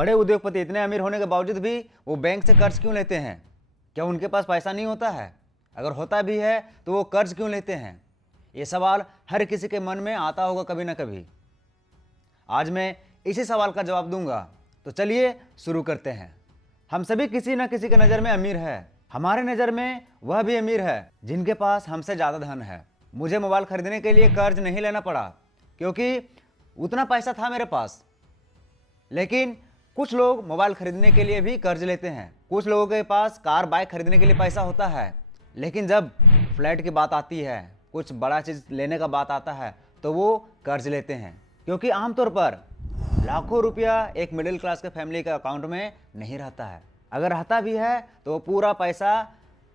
बड़े उद्योगपति इतने अमीर होने के बावजूद भी वो बैंक से कर्ज क्यों लेते हैं? क्या उनके पास पैसा नहीं होता है? अगर होता भी है तो वो कर्ज क्यों लेते हैं? ये सवाल हर किसी के मन में आता होगा कभी ना कभी। आज मैं इसी सवाल का जवाब दूंगा। तो चलिए शुरू करते हैं। हम सभी किसी न किसी के नज़र में अमीर है। हमारे नज़र में वह भी अमीर है जिनके पास हमसे ज़्यादा धन है। मुझे मोबाइल खरीदने के लिए कर्ज नहीं लेना पड़ा क्योंकि उतना पैसा था मेरे पास। लेकिन कुछ लोग मोबाइल खरीदने के लिए भी कर्ज लेते हैं। कुछ लोगों के पास कार बाइक खरीदने के लिए पैसा होता है, लेकिन जब फ्लैट की बात आती है, कुछ बड़ा चीज़ लेने का बात आता है, तो वो कर्ज लेते हैं। क्योंकि आमतौर पर लाखों रुपया एक मिडिल क्लास के फैमिली के अकाउंट में नहीं रहता है। अगर रहता भी है तो वो पूरा पैसा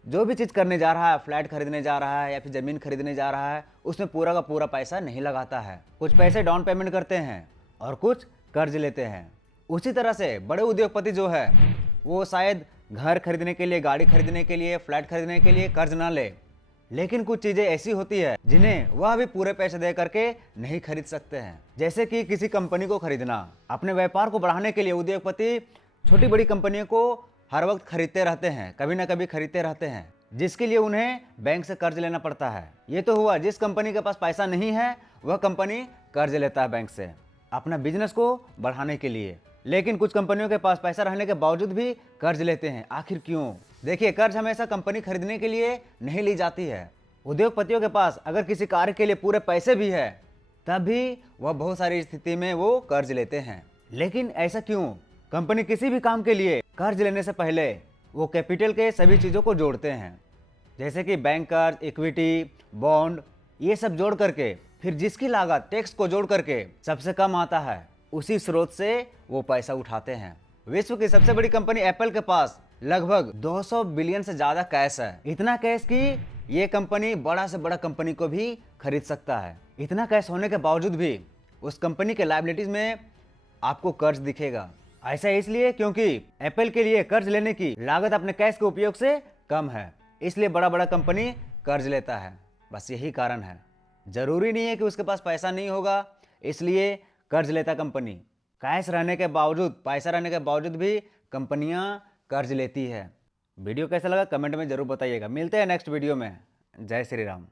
जो भी चीज़ करने जा रहा है, फ्लैट खरीदने जा रहा है या फिर ज़मीन खरीदने जा रहा है, उसमें पूरा का पूरा पैसा नहीं लगाता है। कुछ पैसे डाउन पेमेंट करते हैं और कुछ कर्ज लेते हैं। उसी तरह से बड़े उद्योगपति जो है वो शायद घर खरीदने के लिए, गाड़ी खरीदने के लिए, फ्लैट खरीदने के लिए कर्ज ना ले, लेकिन कुछ चीज़ें ऐसी होती है जिन्हें वह भी पूरे पैसे दे करके नहीं खरीद सकते हैं। जैसे कि किसी कंपनी को खरीदना। अपने व्यापार को बढ़ाने के लिए उद्योगपति छोटी बड़ी कंपनियों को हर वक्त खरीदते रहते हैं, कभी ना कभी खरीदते रहते हैं, जिसके लिए उन्हें बैंक से कर्ज लेना पड़ता है। ये तो हुआ जिस कंपनी के पास पैसा नहीं है वह कंपनी कर्ज लेता है बैंक से अपना बिजनेस को बढ़ाने के लिए। लेकिन कुछ कंपनियों के पास पैसा रहने के बावजूद भी कर्ज लेते हैं। आखिर क्यों? देखिए, कर्ज हमेशा कंपनी खरीदने के लिए नहीं ली जाती है। उद्योगपतियों के पास अगर किसी कार्य के लिए पूरे पैसे भी है, तब भी वह बहुत सारी स्थिति में वो कर्ज लेते हैं। लेकिन ऐसा क्यों? कंपनी किसी भी काम के लिए कर्ज लेने से पहले वो कैपिटल के सभी चीज़ों को जोड़ते हैं, जैसे कि बैंक कर्ज, इक्विटी, बॉन्ड, ये सब जोड़ करके फिर जिसकी लागत टैक्स को जोड़ करके सबसे कम आता है, उसी स्रोत से वो पैसा उठाते हैं। विश्व की सबसे बड़ी कंपनी एप्पल के पास लगभग 200 बिलियन से ज़्यादा कैश है। इतना कैश कि ये कंपनी बड़ा से बड़ा कंपनी को भी खरीद सकता है। इतना कैश होने के बावजूद भी उस कंपनी के लायबिलिटीज में आपको कर्ज दिखेगा। ऐसा इसलिए क्योंकि एप्पल के लिए कर्ज लेने की लागत अपने कैश के उपयोग से कम है, इसलिए बड़ा बड़ा कंपनी कर्ज लेता है। बस यही कारण है। जरूरी नहीं है कि उसके पास पैसा नहीं होगा इसलिए कर्ज लेता कंपनी। कैश रहने के बावजूद, पैसा रहने के बावजूद भी कंपनियां कर्ज लेती है। वीडियो कैसा लगा कमेंट में जरूर बताइएगा। मिलते हैं नेक्स्ट वीडियो में। जय श्री राम।